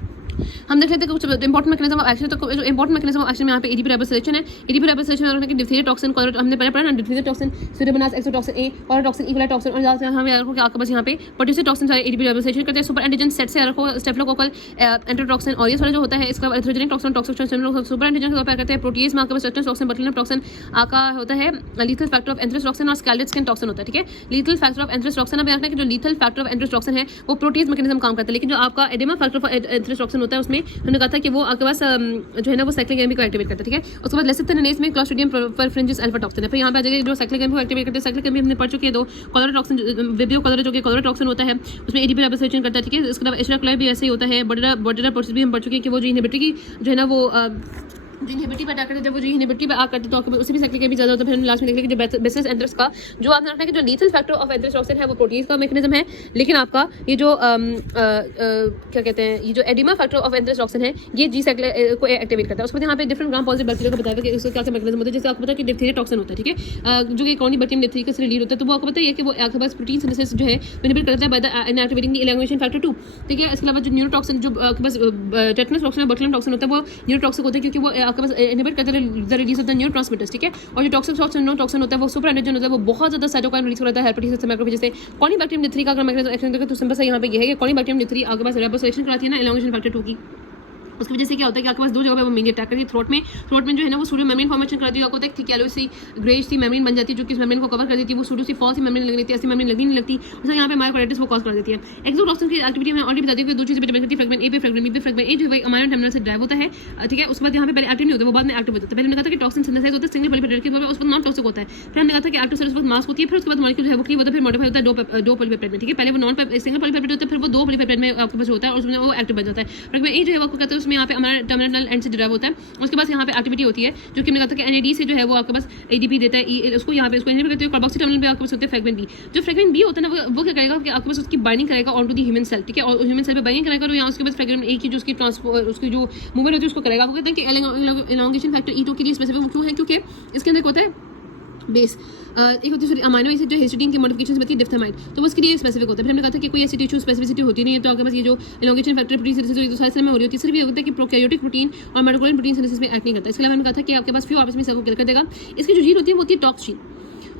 हम देख लेते हैं कुछ इंपॉर्टेंट मैकेनिज्म ऑफ एक्शन। तो जो इंपॉर्टेंट मैकेनिज्म ऑफ एक्शन में यहाँ पे एडीपी राइबोसिलेशन है। एडीपी राइबोसिलेशन में डिप्थीरिया टॉक्सिन हमने पढ़ा ना, डिप्थीरिया टॉक्सिन, सुडोमोनास एक्सोटॉक्सिन ए, कॉलरा टॉक्सिन, इकोलाई टॉक्सिन, और हम याद रखो कि आपके पास यहाँ पे प्रोड्यूसर टॉक्सिन सारे एडीपी राइबोसिलेशन करते हैं। सुपर एंटीजन सेट से रखो स्टेफिलोकोकल एंटरोटॉक्सिन ऑरियस वाला जो होता है, इसका एथ्रोजेनिक टॉक्सिन टॉक्सिन सुपर एंटीजन के तौर पर करते हैं। प्रोटीज में आपके पास टेटनस टॉक्सिन, बोटुलिज्म टॉक्सिन आका होता है, lethal factor of anthrax toxin और स्कैल्डेड स्किन टॉक्सिन होता है, ठीक है। Lethal factor of anthrax toxin अब देखना कि जो lethal factor of anthrax toxin है वो प्रोटीज मैकेनिज्म काम करता है, लेकिन जो आपका oedema factor of anthrax toxin होता है उसमें हमने कहा था कि वो आपके पास जो है ना वो साइक्लिक एमी को एक्टिवेट करता है, ठीक है। उसके बाद लेसिथिनिनेज में क्लोस्ट्रीडियम परफ्रिंजिस अल्फा टॉक्सिन है। फिर यहाँ पे आ जाएगा जो साइक्लिक एमी को एक्टिवेट करते हैं। साइक्लिक एमी हमने पढ़ चुकी है दो, कॉलरा टॉक्सिन विब्रियो कॉलरा जो कि कॉलरा टॉक्सिन होता है उसमें एडीपी राइबोसिलेशन करता है, ठीक है। इसके अलावा एशराक्लाई भी ऐसे ही होता है। बोटेरा प्रोसेस भी हम पढ़ चुके हैं कि वो जो इनहिबिटर की जो है ना वो जो इनहिबिटी पे अटैक करते हैं, जब वो जो इनहिबिटी पे आ करते हैं तो उसी भी साइक्लिक एमी ज़्यादा होता है। फिर हम लास्ट में देख लेंगे जो बेसिस एंथ्रेक्स का जो आपने रखना है कि जो lethal factor of anthrax toxin है वो प्रोटीज का मैकेनिज्म है, लेकिन आपका ये जो क्या कहते हैं ये जो oedema factor of anthrax toxin है ये जी साइक्लिक को एक्टिवेट करता है। उसके बाद यहाँ पे डिफरेंट ग्राम पॉजिटिव बैक्टीरिया को बताया कि उसका क्या मैकेनिज्म होता है। जैसे आपको पता है कि डिप्थीरिया टॉक्सिन होता है, ठीक है, जो कि कॉनी बैक्टीरियम डिप्थीरिया से रिलीज होता है, तो वो आपको पता है कि वो आपके पास प्रोटीन सिंथेसिस जो है इनहिबिट करता है by the inactivating the elongation factor 2, ठीक है। इसके अलावा जो न्यूरोटॉक्सिन जो आपके पास टेटनस टॉक्सिन और बोटुलिज्म टॉक्सिन होता है वो न्यूरोटॉक्सिक होता है, क्योंकि वो आपके पास इनहिबिट करता है the release of the neurotransmitters, ठीक है। और जो टॉक्सिन नॉन टॉक्सिन होता है वो सुपर एंडोजन होता है, वो बहुत ज़्यादा साइटोकाइन रिलीज करता है हेपेटाइटिस मैक्रोफेज से। कॉनिबैक्टीरियम निथ्री का अगर मैकेनिज्म एक्शन देखो तो सिंपल सा यहाँ पे ये है कि कॉनिबैक्टीरियम निथ्री आपके पास रेबोसिलेशन कराती है ना एलोंगेशन फैक्टर 2 की, उसकी वजह से क्या होता है कि आपके पास दो जगह पे वो मेनली अटैक करती है। थ्रोट में जो है ना वो सूडो मेम्ब्रेन फॉर्मेशन कराती है, आपको होता है ठीक है सी ग्रेज सी मेम्ब्रेन बन जाती है जो कि इस मेम्ब्रेन को कवर कर देती है, वो सूडो सी फॉल्स सी मेम्ब्रेन लग रही है, ऐसी मेम्ब्रेन लगनी नहीं लगती, उससे यहाँ पे मायोकार्डाइटिस वो कॉज कर देती है। एक्सोटॉक्सिन की एक्टिविटी में ऑलरेडी बताती है कि दो चीज़ें डिपेंड करती है, फ्रैगमेंट ए पे फ्रैगमेंट बी पे। फ्रैगमेंट ए जो है अमाइनो टर्मिनल से ड्राइव होता है, ठीक है। उसके बाद यहाँ पे पहले एक्टिव नहीं होता, वो बाद में एक्टिव होता है। पहले हमने कहा था कि टॉक्सिन सिंथेसाइज होता है सिंगल पॉलीपेप्टाइड के तौर पर, उस पर नॉन टॉक्सिक होता है। फिर हमने कहा था कि एक्टिव सेल उसके बाद मास्क होती है, फिर उसके बाद मॉलिक्यूल है वो क्लीव होता है, फिर मॉडिफाई होता है दो पॉलीपेप्टाइड में, ठीक है। पहले वो नॉन सिंगल पॉलीपेप्टाइड होता है, फिर वो दो पॉलीपेप्टाइड में आपके पास होता है और उसमें वो एक्टिव बन जाता है। फ्रैगमेंट ए जो है वो कहते हैं उसमें यहाँ पे हमारा टर्मिनल एंड से ड्राइव होता है, उसके पास यहाँ पे एक्टिविटी होती है जो कि हमने कहा था कि एनएडी से जो है वो आपके पास एडीपी देता है, उसको यहाँ पे उसको इनहिबिट करते हैं। कार्बोक्सी टर्मिनल पे आपके पास होते हैं फ्रैगमेंट बी। जो फ्रैगमेंट बी होता है ना वो क्या करेगा कि आपके पास उसकी बाइंडिंग करेगा on to the human cell, ठीक है। और ह्यूमन सेल पे बाइंडिंग करेगा और यहाँ उसके पास फ्रैगमेंट ए की जो उसकी उसकी जो मूवमेंट होती है उसको करेगा। वो कहते हैं कि एलोंगेशन फैक्टर E2 के लिए स्पेसिफिक वो क्यों है, क्योंकि इसके अंदर होता है बेस एक होती है अमाइनो एसिड जो हिस्टीडीन की मॉडिफिकेशंस होती है डिप्थामाइड, तो वो इसके लिए स्पेसिफिक होता है। फिर हमने कहा था कि कोई ऐसी टिश्यू स्पेसिफिसिटी होती नहीं है, तो आपके पास ये जो एलोंगेशन फैक्टर प्रोटीन सिंथेसिस जो सारे सेल में हो रही होती है, सिर्फ ये होता है कि प्रोकैरियोटिक प्रोटीन और माइटोकॉन्ड्रियल प्रोटीन सिंथेसिस में एक्ट नहीं करता। इसके अलावा हमने कहा था कि आपके पास फ्यू आवर्स में सेल को किल कर देगा। इसकी जो जीन होती है वो होती है टॉक्स जीन,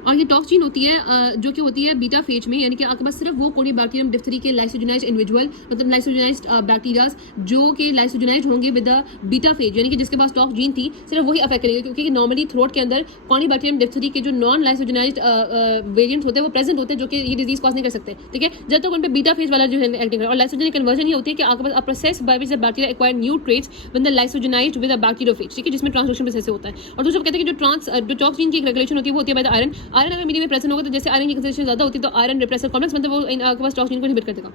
और ये टॉक्स जीन होती है जो कि होती है बीटा फेज में, यानी कि आपके पास सिर्फ वो कोनिबैक्टीरियम डिप्थरी के लाइसोजेनाइज्ड इंडिविजुअल मतलब लाइसोजेनाइज्ड बैक्टीरियाज जो कि लाइसोजेनाइज्ड होंगे विद द बीटा फेज, यानी कि जिसके पास टॉक्स जीन थी सिर्फ वही अफेक्ट करेंगे, क्योंकि नॉर्मली थ्रोट के अंदर कोनिबैक्टीरियम डिप्थरी के जो नॉन लाइसोजेनाइज्ड वेरिएंट्स होते हैं वो प्रेजेंट होते हैं जो कि ये डिजीज कॉज नहीं कर सकते, ठीक है, जब तक उन पे बीटा फेज वाला जो है एक्टिंग करे। और लाइसोजेनिक कन्वर्जन ये होती है कि आपके पास a process by which the bacteria acquire new traits when the lysogenized with the bacteriophage, ठीक है, जिसमें ट्रांसलेशन प्रोसेस होता है। और दूसरा कहते हैं कि जो टॉक्स जीन की एक रेगुलेशन होती है वो होती है बाय द आयरन अगर मीडियम में प्रेजेंट होगा, तो जैसे आयरन की कंसंट्रेशन ज्यादा होती है तो आयरन रिप्रेसर कॉम्प्लेक्स मतलब वो आपके पास टॉक्सिन को इनहिबिट कर देगा।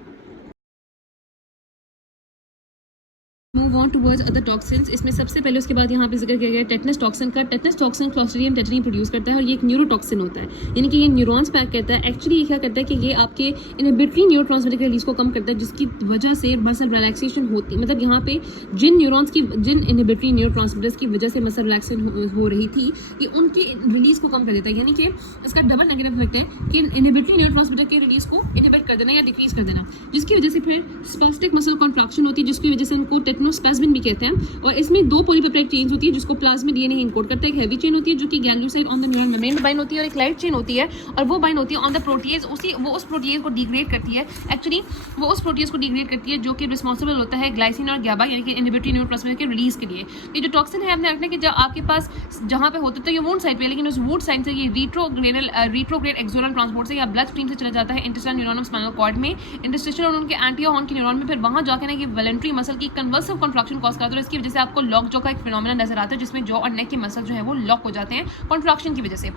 Move on towards other toxins, इसमें सबसे पहले उसके बाद यहाँ पे जिक्र किया गया टेटनस टॉक्सिन का। Tetanus toxin Clostridium tetani produce करता है और ये एक न्यूरोटॉक्सिन होता है, यानी कि ये न्यूरॉन्स पे एक्ट करता है। एक्चुअली ये क्या करता है कि ये आपके इनहिबिटरी न्यूरोट्रांसमीटर के रिलीज को कम करता है, जिसकी वजह से मसल रिलैक्सेशन होती है। मतलब यहाँ पे जिन न्यूरॉन्स की जिन इनहिबिटरी न्यूरोट्रांसमीटर्स की वजह से मसल रिलैक्सेशन हो रही थी ये उनकी रिलीज को कम कर देता है, यानी कि इसका डबल नेगेटिव इफेक्ट है कि इनहिबिटरी न्यूरोट्रांसमीटर की रिलीज को इनहिबिट कर देना या डिक्रीज कर देना, जिसकी वजह से फिर स्पेसिफिक मसल कॉन्ट्रैक्शन होती है, जिसकी वजह से उनको टेटनोस्पैस्मिन भी कहते हैं। और इसमें दो पॉलीपेप्टाइड चेन्स होती है जिसको प्लाज्मिड डीएनए इनकोड करता है। एक हेवी चेन होती है जो कि गैल्यूसाइड ऑन द न्यूरल मेम्ब्रेन में बाइंड होती है, और एक लाइट चेन होती है और वो बाइंड होती है ऑन द प्रोटीज। वो उस प्रोटीज को डिग्रेड करती है, एक्चुअली वो उस प्रोटीज को डिग्रेड करती है जो कि रिस्पॉन्सिबल होता है ग्लाइसिन और गैबा यानी कि इनहिबिटरी न्यूरोट्रांसमीटर के रिलीज के लिए। ये जो टॉक्सिन है हमने रखना कि जब आपके पास जहाँ पे होता है ये वुंड साइड पे, लेकिन उस वुंड साइड से ये रिट्रोग्रेड एक्सोनल ट्रांसपोर्ट से या ब्लड स्ट्रीम से चला जाता है intestinal neuron of spinal cord में, इंटरस्टिशियल और उनके एंटीओहॉर्न के न्यूरॉन में, फिर वहाँ जाके ना ये वॉलंटरी मसल की कन्वर्सिव कॉन्ट्रैक्शन कॉज करता है। इसकी वजह से आपको लॉक जॉ का एक फिनोमेना नजर आता है जिसमें जॉ और नेक के मसल जो है वो लॉक हो जाते हैं कॉन्ट्रैक्शन की वजह से।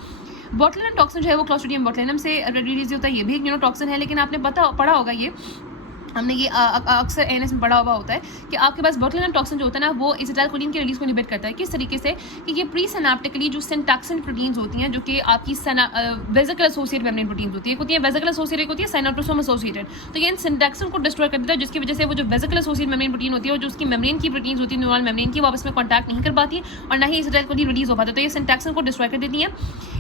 बोटुलिनम टॉक्सिन जो है वो क्लॉस्ट्रिडियम बोटुलिनम से रिलीज होता है, ये भी एक न्यूरोटॉक्सिन है, लेकिन आपने पढ़ा होगा ये हमने ये अक्सर एनएस में पढ़ा हुआ होता है कि आपके पास बोटुलिनम टॉक्सिन जो होता है ना वो एसिटाइलकोलिन के रिलीज को इनहिबिट करता है। किस तरीके से कि ये प्री सिनेप्टिकली जो सिंटैक्सिन प्रोटीन्स होती हैं जो कि आपकी वेसिकल एसोसिएट मेम्ब्रेन प्रोटीन्स होती है वेसिकल एसोसिएट एक होती है साइनोट्रोसोम एसोसिएटेड, तो ये इन सिंटैक्सिन को डिस्ट्रॉय कर देता है, जिसकी वजह से वो जो वेसिकल एसोसिएट मेम्ब्रेन प्रोटीन होती है और जो उसकी मेम्ब्रेन की प्रोटीन्स होती है न्यूरल मेम्ब्रेन की वो आपस में कॉन्टैक्ट नहीं कर पाती और ना ही एसिटाइलकोलिन रिलीज हो पाता है, तो ये सिंटैक्सिन को डिस्ट्रॉय कर देती है।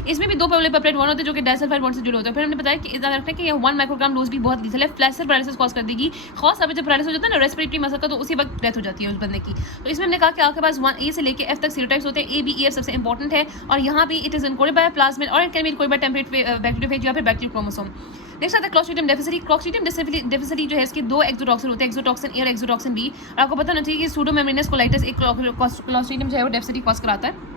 इसमें भी दो पॉलीपेप्टाइड बॉन्ड होते हैं जो कि डाइसल्फाइड बॉन्ड से जुड़े होते हैं। फिर हमने बताया कि इतना रखना है कि ये 1 माइक्रोग्राम डोज भी बहुत लीथल है, फ्लैशर पैरालिसिस कॉज कर देगी। खास तौर पे जब पैरालिसिस हो जाता है ना रेस्पिरेटरी मसल का, तो उसी वक्त डेथ हो जाती है उस बंदे की। तो इसमें हमने कहा कि आपके पास 1A से लेकर F तक सीरोटाइप्स होते हैं, A, B, E, F सबसे इंपॉर्टेंट है और यहाँ भी it is encoded by plasmid और it can be encoded by temperate bacteriophage या फिर बैक्टीरियल क्रोमोसोम। नेक्स्ट आता है क्लॉस्ट्रिडियम डिफिसिटी। क्लॉस्ट्रिडियम डिफिसिटी जो है इसके दो एक्सोटॉक्सिन होते हैं, एक्सोटॉक्सिन ए और एक्सोटॉक्सिन बी। और आपको पता होना चाहिए कि सूडोमेम्ब्रेनस कोलाइटिस एक क्लॉस्ट्रिडियम जो है वो डिफिसिटी कॉज कराता है।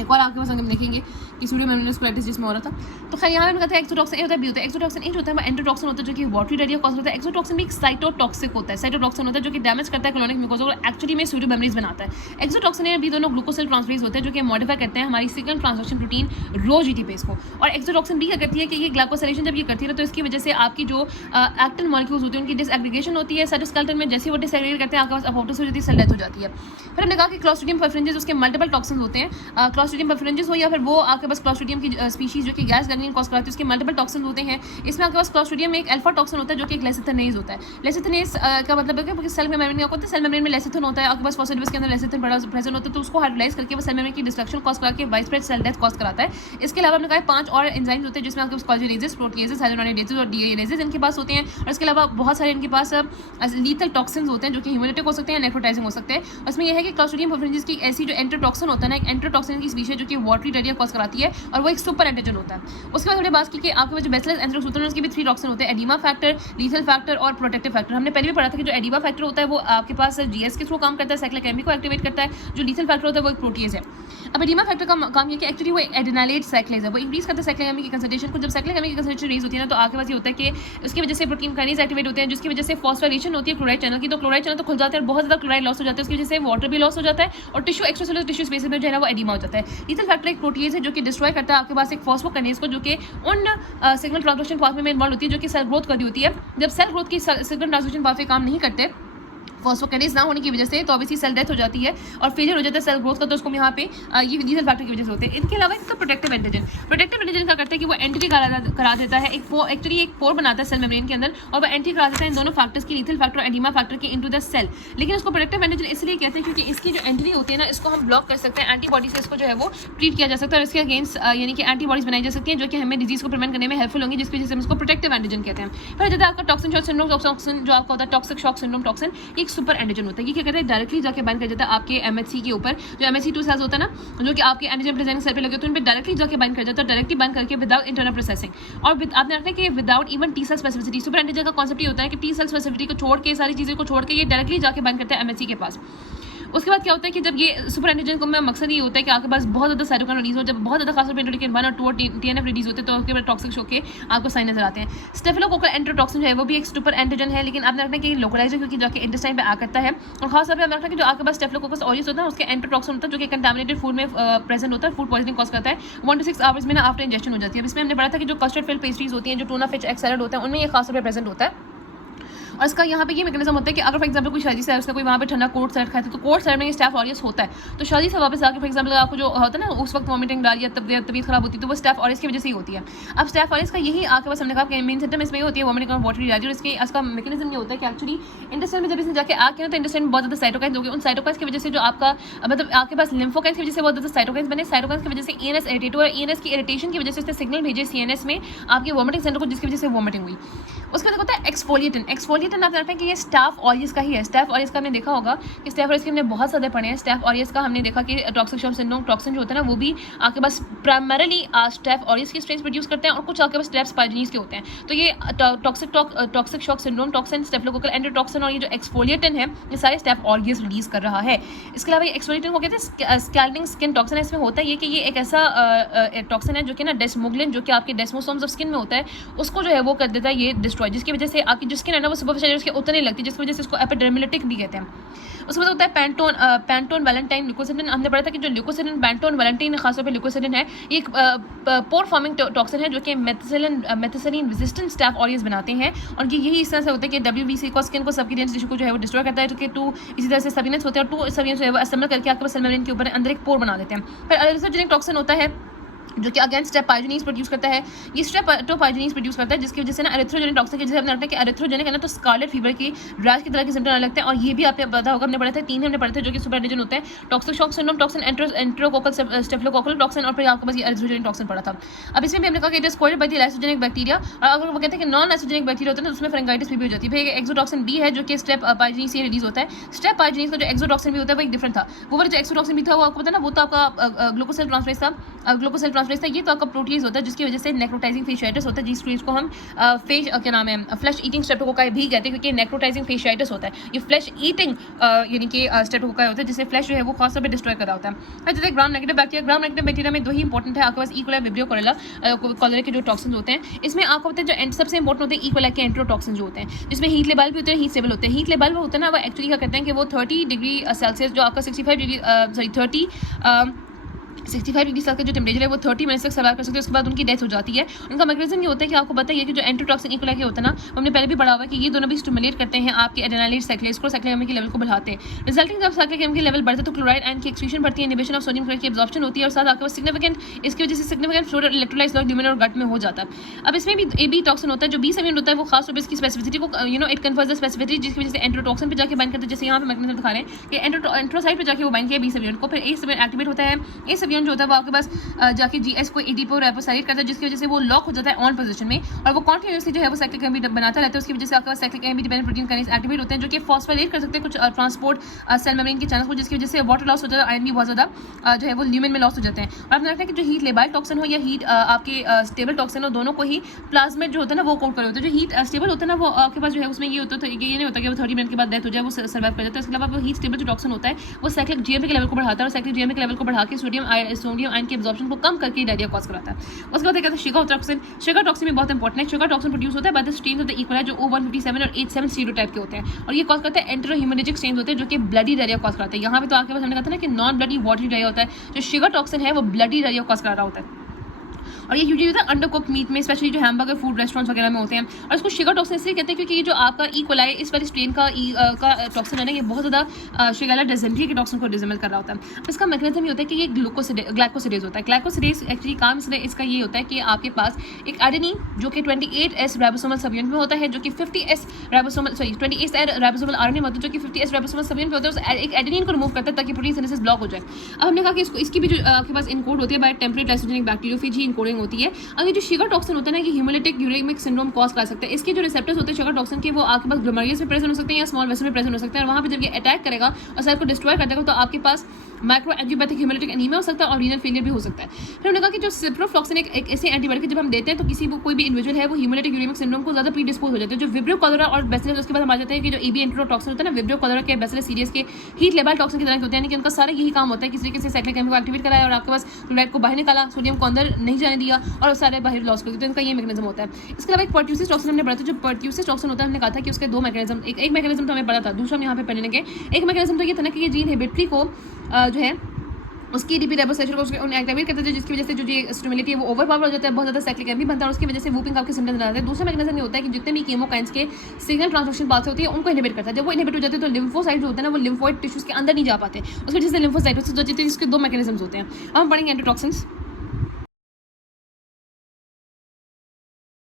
एक और आपके पास हम देखेंगे कि सूडोमेम्ब्रेनस कोलाइटिस जिसमें हो रहा था। तो खैर यहाँ पे कहते हैं एक्सोटॉक्सिन ए होता है, बी होता है। एक्सोटॉक्सिन ए जो होता है वो एंडोटॉक्सिन होता है जो कि वाटरी डायरिया कॉज होता है। एक्सोटॉक्सिन भी एक साइटोटॉक्सिक होता है, साइटोटॉक्सिन होता है जो कि डैमेज करता है कोलोनिक म्यूकोसा और एक्चुअली में सूडोमेम्ब्रेन्स बनाता है। एक्सोटॉक्सिन ए बी दोनों ग्लूकोसिल ट्रांसफरेज होते हैं जो कि मॉडिफाई करते हैं हमारी सिग्नल ट्रांसडक्शन प्रोटीन रो जीटीपेज को। और एक्सोटॉक्सिन बी क्या करती है कि ये ग्लाइकोसाइलेशन जब ये करती है तो इसकी वजह से आपकी जो एक्टिन मॉलिक्यूल्स होती है उनकी डिसएग्रीगेशन होती है साइटोस्केलेटन में, जैसे वो डिसएग्रीगेट करते हैं आपके पास अपोप्टोसिस हो जाती है, सेल डेथ हो जाती है। फिर हमने कहा कि क्लॉस्ट्रिडियम परफरेंजेस उसके मल्टीपल टॉक्सिन होते हैं। क्लॉस्ट्रीडियम परफरेंजिस हो या फिर वो आपके पास क्लॉस्ट्रीडियम की स्पीशीज जो कि गैस गैंग्रीन कॉज कराती है, उसके मल्टीपल टॉक्सिन होते हैं। इसमें आपके पास क्लॉस्ट्रीडियम में एक अल्फा टॉक्सिन होता है जो कि एक लेसिथिनेज होता है। लेसिथिनेज का मतलब है कि सेल मेम्ब्रेन क्या होता है, सेल मेम्ब्रेन में लेसिथिन होता है, आपके पास फॉस्फेटिड्स के अंदर लेसिथिन प्रेजेंट होता है, तो उसको हाइड्रोलाइज करके वो सेल मेम्ब्रेन की डिस्ट्रक्शन कॉज करा के वाइडस्प्रेड सेल डेथ कॉज कराता है। इसके अलावा हमने कहा 5 और एंजाइम्स होते हैं जिसमें आपके पास कोलिनेजेस, प्रोटीएजेस, हाइड्रोलाइजेस और डीएनेजेस इनके पास होते हैं। और इसके अलावा बहुत सारे इनके पास लीथल टॉक्सिन्स होते हैं जो कि ह्यूमोलिटिक हो सकते हैं, नेक्रोटाइजिंग हो सकते हैं। उसमें यह है कि क्लॉस्ट्रीडियम परफरेंजिस की ऐसी जो एंट्रोटॉक्सिन होता है ना, एक एंट्रोटॉक्सिन की स्पीशीज जो कि वाटरी डायरिया कॉज कराती है और वो एक सुपर एंटीजन होता है। उसके बाद हमने बात की कि आपके पास जो बेसिलस एंथ्रेक्स होते हैं उसके भी 3 टॉक्सिन होते हैं, एडिमा फैक्टर, लीथल फैक्टर और प्रोटेक्टिव फैक्टर। हमने पहले भी पढ़ा था कि जो एडिमा फैक्टर होता है वो आपके पास जीएस के थ्रू काम करता है, साइक्लिक एमबी को एक्टिवेट करता है। जो लीथल फैक्टर होता है वो एक प्रोटीज है। अब एडिमा फैक्टर का काम ये कि एक्चुअली वो एडेनालेट साइक्लेज है, वो इंक्रीज करता है साइक्लिक एमबी की कंसंट्रेशन को। जब साइक्लिक एमबी की कंसंट्रेशन रेज होती है ना, तो आपके पास ये होता है कि उसकी वजह से प्रोटीन काइनेज एक्टिवेट होते हैं, जिसकी वजह से फॉस्फोराइलेशन होती है क्लोराइड चैनल की, तो क्लोराइड चैनल तो खुल जाता है और बहुत ज़्यादा क्लोराइड लॉस हो जाता है। उसकी वजह से वाटर भी लॉस हो जाता है और टिश्यू एक्स्ट्रासेलुलर टिश्यू स्पेस में जो है ना वो एडिमा हो जाता है। लीथल फैक्टर एक प्रोटीज है जो कि डिस्ट्रॉय करता है आपके पास एक फॉस्फोकाइनेज को, जो कि उन सिग्नल ट्रांसमिशन पाथवे में इन्वॉल्व होती है जो कि सेल ग्रोथ कर रही होती है। जब सेल ग्रोथ की सिग्नल ट्रांसमिशन पाथवे काम नहीं करते फॉस्फोकाइनेज ना होने की वजह से, तो ऑब्वियसली सेल डेथ हो जाती है और फेलियर हो जाता है सेल ग्रोथ का, तो उसको यहाँ पे ये लीथल फैक्टर की वजह से होते हैं। इनके अलावा इसका प्रोटेक्टिव एंटीजन क्या करता है कि वो एंटी करा देता है, एक्चुअली एक पोर बनाता है सेल मेम्ब्रेन के अंदर और वो एंटी करा देता है इन दोनों फैक्टर्स की, लीथल फैक्टर और एडिमा फैक्टर के इनटू द सेल। लेकिन उसको प्रोटेक्टिव एंटीजन इसलिए कहते हैं क्योंकि इसकी जो एंट्री होती है ना, इसको हम ब्लॉक कर सकते हैं, एंटीबॉडी से इसको जो है वो ट्रीट किया जा सकता है और इसके अगेंस्ट यानी कि एंटीबॉडीज बनाई जा सकती हैं जो कि हमें डिजीज को प्रिवेंट करने में हेल्पफुल होंगी, जिसकी वजह से हम इसको प्रोटेक्टिव एंटीजन कहते हैं। फिर जैसे आपका टॉक्सिन शॉक सिंड्रोम, टॉक्सिन जो आपका होता है टॉक्सिक शॉक सिंड्रोम टॉक्सिन, एक सुपर एंटीजन होता है। क्या कहते हैं डायरेक्टली जाके बाइंड कर जाता है आपके एमएचसी के ऊपर, जो एमएचसी 2 सेल्स होता है ना जो कि आपके एंटीजन प्रेजेंटिंग सेल पे लगे होते हैं, उन पे डायरेक्टली जाके बाइंड कर जाता है, डायरेक्टली बाइंड करके विदाउट इंटरनल प्रोसेसिंग। और आपने रखना है कि without even T cell specificity. Super antigen का कॉन्सेप्ट ये होता है कि टी सेल स्पेसिफिसिटी को छोड़ के, सारी चीज़ों को छोड़ के ये डायरेक्टली जाके बाइंड करता है एमएचसी के पास। उसके बाद क्या होता है कि जब ये सुपर एंटीजन को मकसद ये होता है कि आपके पास बहुत ज़्यादा साइटोकाइन रिलीज हो, जब बहुत ज़्यादा खासतौर पर इंटरलॉकिन 1 और 2 और टीएनएफ रिलीज होते हैं, तो उसके बाद टॉक्सिक शॉक के आपको साइन नजर आते हैं। स्टेफिलोकोकल एंट्रोटॉक्सिन जो है वो भी एक सुपर एंटीजन है, लेकिन आपने रखना है कि लोकलाइज है क्योंकि जाके इंटेस्टाइन पे आ करता है। और खास तौर पर आपने रखना है कि जो आपके पास स्टेफिलोकोकस ऑरियस होता है उसके एंट्रोटॉक्सिन होता है जो कि कंटामिनेटेड फूड में प्रेजेंट होता है, फूड पॉइजनिंग कॉज करता है। 1 to 6 आवर्स में ना आफ्टर इंजेक्शन हो जाती है। इसमें हमने पढ़ा था कि जो कस्टर्ड फिल्ड पेस्ट्रीज होती हैं, जो टूना फिश एग सैलेड होता है, उनमें ये खास तौर पर प्रेजेंट होता है। और इसका यहाँ पे ये मैकेनिज्म होता है कि अगर फॉर एग्जांपल कोई शादी से है, उसका कोई वहाँ पे ठंडा कोट सैलेड खाते तो कोट सैलेड में ये स्टैफ ऑरियस होता है, तो शादी से वापस आके फॉर एग्जांपल आपको जो होता है ना उस वक्त वॉमिटिंग डाल या तबीयत खराब होती है, तो वो स्टैफ ऑरियस की वजह से ही होती है। अब स्टैफ ऑरियस का यही आपके पास हमने कहा मेन सिम्टम इसमें होती है वॉमिटिंग और वाटरी डायरिया। और इसका मैकेनिज्म ये होता है कि एक्चुअली इंटेस्टाइन में जब इसने जाके आके ना, तो इंटेस्टाइन में बहुत ज़्यादा साइटोकाइन्स हो गए, उन साइटोकाइन्स की वजह से जो आपका मतलब आपके पास लिम्फोकाइन्स की वजह से बहुत ज़्यादा साइटोकाइन्स बने, साइटोकाइन्स की वजह से ईएनएस इरिटेट हुआ, ईएनएस की इरिटेशन की वजह से उसने सिग्नल भेजे सीएनएस में आपके वॉमिटिंग सेंटर को, जिसकी वजह से वॉमिटिंग हुई। उसके बाद होता है एक्सफोलिएटेंट। एक्सफोलिएटेंट आप जानते हैं कि ये स्टैफ ऑरियस का ही है। स्टैफ ऑरियस का हमने देखा होगा कि स्टैफ ऑरियस के हमने बहुत सारे पढ़े हैं। स्टैफ ऑरियस का हमने देखा कि टॉक्सिक शॉक सिंड्रोम टॉक्सिन जो होता है ना, वो भी आपके पास प्राइमरीली स्टैफ ऑरियस की स्ट्रेन्स प्रोड्यूस करते हैं और कुछ आपके पास स्टैफ स्पाइरोजेनिस के होते हैं। तो ये toxic shock syndrome toxin, staphylococcal एंट्रोटॉक्सिन और ये जो एक्सफोलिएटेंट है, ये सारे स्टैफ ऑरियस रिलीज कर रहा है। इसके अलावा ये एक्सफोलिएटेंट को कहते हैं स्कैल्डिंग स्किन टॉक्सिन है। इसमें होता है ये कि ये एक ऐसा टॉक्सिन है जो कि ना डेस्मोग्लिन, जो कि आपके डेस्मोसोम्स ऑफ स्किन में होता है, उसको जो है वो कर देता है ये डिस्ट्रॉय, जिसकी वजह से आपकी जो स्किन है ना वो सुपरफिशियल उसके उतने लगती है, जिसकी वजह से इसको एपिडर्मिलिटिक भी कहते हैं। उसके बाद होता है पैंटोन वैलेंटाइन ल्यूकोसिडिन। हमने पढ़ा था कि जो ल्यूकोसिडिन पैंटोन वैलेंटाइन खासतौर पर ल्यूकोसिडिन है, ये एक पोर फॉर्मिंग टॉक्सिन है जो कि मेथिसिलिन रेजिस्टेंट स्टैफ ऑरियस बनाते हैं। और ये यही इस तरह से होता है कि WBC को स्किन को सबक्यूटेनियस टिश्यू को जो है वो डिस्ट्रॉय करता है, जो कि 2 इसी तरह से सबीनेस होते हैं और 2 सबीनेस जो है वो असेंबल करके आपके पास सेल मेम्ब्रेन के ऊपर अंदर एक पोर बना देते हैं। फिर एरिथ्रोजेनिक टॉक्सिन होता है जो कि अगेन स्टेपाइजोनिस प्रोड्यूस करता है। ये स्टेपाइजोनिस प्रोड्यूस करता है, जिसकी वजह से ना एरिथ्रोजेनिक टॉक्सिन, जैसे हमने रखा है कि एरिथ्रोजेनिक है ना, तो स्कारलेट फीवर की रैश की तरह के सिम्टम आने लगते हैं। और ये भी आपने पता होगा, हमने पढ़ा था 3 हमने पढ़े थे जो कि सुपर एंटीजन होते हैं, toxic shock syndrome toxin, enterococcal staphylococcal toxin और फिर आपके पास ये एरिथ्रोजेनिक टॉक्सिन पढ़ा था। अब इसमें भी हमने कहा कि it is cold by the lysogenic bacteria. और अगर वो कहते हैं कि नॉन लाइसोजेनिक बैक्टीरिया होता है तो उसमें फ्रेंगाइटिस भी हो जाती है। फिर एक्सोटॉक्सिन बी है जो कि स्टेपाइजोनिस से रिलीज होता है। स्टेपाइजोनिस का जो एक्सोटॉक्सिन भी होता है वो एक डिफरेंट था। वो वाला जो एक्सोटॉक्सिन भी था वो आपको पता है ना, वो तो आपका ग्लूकोसेल ट्रांसफरेज था। ये तो आपका प्रोटीज होता है जिसकी वजह से नेक्रोटाइजिंग फेशियाइटिस होता है, जिस चीज़ को हम क्या नाम है फ्लैश ईटिंग स्ट्रेप्टोकोकाई भी कहते हैं, क्योंकि नेक्रोटाइजिंग फेशियाइटिस होता है। ये फ्लैश ईटिंग यानी कि स्ट्रेप्टोकोकाई होता है, जिससे फ्लैश जो है वो खास तौर पे डिस्ट्रॉय कर रहा होता है। जैसे ग्राम नेगेटिव बैक्टीरिया में 2 ही इंपॉर्टेंट है आपके पास, इकोलाई विब्रियो कॉलेरा के जो टॉक्सिन होते हैं। इसमें आपको पता है जो सबसे इंपॉर्टेंट होते हैं इकोलाई के एंट्रोटॉक्सिन जो होते हैं, जिसमें हीट लेवल भी होते हैं, हीट स्टेबल होते हैं। हीट लेवल वो होता है ना, वो एक्चुअली क्या कहते हैं कि वो 30 डिग्री सेल्सियस जो आपका 30 65 डिग्री सेल्सियस का जो टेम्परेचर है वो 30 मिनट्स तक सर्वाइव कर सकते हैं, उसके बाद उनकी डेथ हो जाती है। उनका मैकेनिज्म ये होता है कि आपको पता है कि जो एंटीटॉक्सिन इक्वल होता है ना, हमने पहले भी पढ़ा हुआ है कि ये दोनों भी स्टिमुलेट करते हैं आपके एड्रेनालिन साइक्लोसाइक्लिक लेवल को बढ़ाते हैं। रिजल्टिंग जब साइक्लिक एसिड के लेवल बढ़ते हैं तो क्लोराइड आयन की एक्सक्रीशन बढ़ती है, इनहिबिशन ऑफ सोडियम क्लोराइड की एब्जॉर्प्शन होती है और साथ आपके पास सिग्निफिकेंट इसकी वजह से significant fluid electrolytes loss lumen और गट में हो जाता है। अब इसमें भी ए बी टॉक्सिन होता है, जो बी सेवन होता है वो खास तौर पर इसकी स्पेसिफिसिटी को इट कन्फर्स द स्पेसिफिसिटी, जिसकी वजह से एंटीटॉक्सिन पे जाके बाइंड करते हैं। जैसे यहाँ पे मैकेनिज्म दिखा रहे हैं कि एंट्रोसाइट पे जाके वो बाइंड किया बी सेवन को, फिर ए सेवन एक्टिवेट होता है। ए सेवन जो होता है वो आपके पास जाके जीएस को एडीपो रेपोसाइट करता है, जिसकी वजह से वो लॉक हो जाता है ऑन पोजीशन में और वो कंटीन्यूअसली जो है वो साइक्लिक एमबी बनाता रहता है। उसकी वजह से आपके पास cyclic AMP dependent protein kinase activate होते हैं, जो कि फॉस्फोराइलेट कर सकते हैं कुछ ट्रांसपोर्ट सेल मेम्ब्रेन के चैनल को, जिसकी वजह से वाटर लॉस हो जाता है, आयरन भी बहुत ज़्यादा जो है वो ल्यूमेन में लॉस हो जाते हैं। और आपने लगता है कि जो हीट लेबाइल टॉक्सिन हो या हीट आपके स्टेबल टॉक्सिन हो, दोनों को ही प्लाज्मेट जो होता है ना वो काउंट कर होता है। जो हीट स्टेबल होता है ना वो आपके पास जो है उसमें ये होता है, ये नहीं होता कि वो 30 मिनट के बाद डेथ हो जाए, वो सर्वाइव कर जाता है। इसके अलावा वो हीट स्टेबल जो टॉक्सिन होता है वो साइक्लिक जीएमपी के लेवल को बढ़ाता है और साइक्लिक जीएमपी के लेवल को बढ़ा के सोडियम आयन की एब्जॉर्प्शन को कम करके डायरिया कॉज कराता है। उसके बाद कहते हैं शुगर टॉक्सिन। शुगर टॉक्सिन भी बहुत इंपॉर्टेंट है। शुगर टॉक्सिन प्रोड्यूस होता है by the strains of the equal जो O157 और 87 स्टीरियोटाइप के होते हैं और ये कॉज करता है एंटेरोहेमोरेजिक स्ट्रेन्स होते हैं जो कि ब्लडी डायरिया कॉज कराते हैं। यहाँ पे तो आपके पास हमने कहा था ना कि नॉन ब्लडी वाटरी डायरिया होता है, जो शुगर टॉक्सिन है वो ब्लडी डायरिया कॉज करा रहा होता है और ये यूजुअली होता है अंडर कुक मीट में, स्पेशली जो हैमबर्गर फूड रेस्टोरेंट्स वगैरह में होते हैं। और इसको शुगर टॉक्सिन इसलिए कहते हैं क्योंकि ये जो आपका ई कोलाई इस वाली स्ट्रेन का टॉक्सिन है ना, ये बहुत ज़्यादा शिगेला डिसेंट्री के टॉक्सिन को डिसेबल कर रहा होता है। इसका मैकेनिज्म ये होता है कि ये ग्लाइकोसिडेज होता है। ग्लाइकोसिडेज एक्चुअली काम इसका ये होता है कि आपके पास एक एडेनिन जो कि 28S राइबोसोमल सबयूनिट में होता है, जो कि 28S राइबोसोमल आरएनए में होता है, जो कि 50S राइबोसोमल सबयूनिट में होता है, एक एडेनिन को रिमूव करता है ताकि प्रोटीन सिंथेसिस ब्लॉक हो जाए। अब हमने कहा कि इसकी भी जो आपके पास इनकोड होती है बाय टेम्परेट लाइसोजेनिक बैक्टीरियोफेज ही इनकोडिंग होती है। अब ये जो शुगर टॉक्सिन होता है ना, ये ह्यूमोलिटिक यूरेमिक सिंड्रोम कॉज कर सकता है। इसके जो रिसेप्टर्स होते हैं शुगर टॉक्सिन के वो आपके पास ग्लोमेरुलस में प्रेजेंट हो सकते हैं या स्मॉल वेसल में प्रेजेंट हो सकते हैं और वहाँ पे जब ये अटैक करेगा और सेल को डिस्ट्रॉय कर देगा तो आपके पास माइक्रो एंजियोपैथिक ह्यूमोलिटिक एनीमिया हो सकता है और रीनल फेलियर भी हो सकता है। फिर उन्होंने कहा कि जो सिप्रोफ्लॉक्सिन एक ऐसे एंटीबायोटिक जब हम देते हैं तो किसी को कोई भी इंडिविजुअल है वो ह्यूमोलिटिक यूरेमिक सिंड्रोम को ज़्यादा प्रीडिस्पोज हो जाते हैं। जो विब्रियो कॉलरा और बैसिलस, उसके बाद हम आ जाते हैं कि जो एबी एंटीटॉक्सिन होता है ना, विब्रियो कॉलरा के बैसिलस सीरियस के हीट लेबाइल टॉक्सिन की तरह होते हैं, यानी कि उनका सारा यही काम होता है किसी तरीके से साइक्लिक एमबी को एक्टिवेट कराया और आपके पास क्लोराइड को बाहर निकाला, सोडियम को अंदर नहीं जाने दिया और सारे बाहर लॉस कर दिया। तो इनका ये मैकेनिज्म होता है। इसके अलावा एक पर्ट्यूसिस टॉक्सिन हमने पढ़ा था। जो पर्ट्यूसिस टॉक्सिन होता है हमने कहा था कि उसके दो मैकेनिज्म, एक मैकेनिज्म तो हमें पढ़ा था, दूसरा हम यहाँ पे पढ़ने लगे। एक मैकेनिज्म तो ये था ना कि ये जीन इनहिबिटरी को जो है उसकी डीपी रेबोसेशन को एक्टिवेट करता है, जिसकी वजह से जो ये स्टिमुलेटी है वो ओवर पावर हो जाता है, बहुत ज़्यादा साइक्लिक एमबी बनता है और उसकी वजह से वूपिंग आपके सिम्टम्स आते हैं। दूसरा मैकेनिज्म ये होता है कि जितने भी केमोकाइंस के सिग्नल ट्रांसमिशन पाथवे होती है उनको इनहिबिट करता है। जब वो इनहिबिट हो जाते हैं तो लिम्फोसाइट जो होता है ना वो लिम्फोइड टिश्यूज के अंदर नहीं जा पाते, उसकी वजह से लिम्फोसाइटोसिस हो जाती है। इसके दो मैकेनिज्म होते हैं। अब हम पढ़ेंगे एंटीटॉक्सिन्स।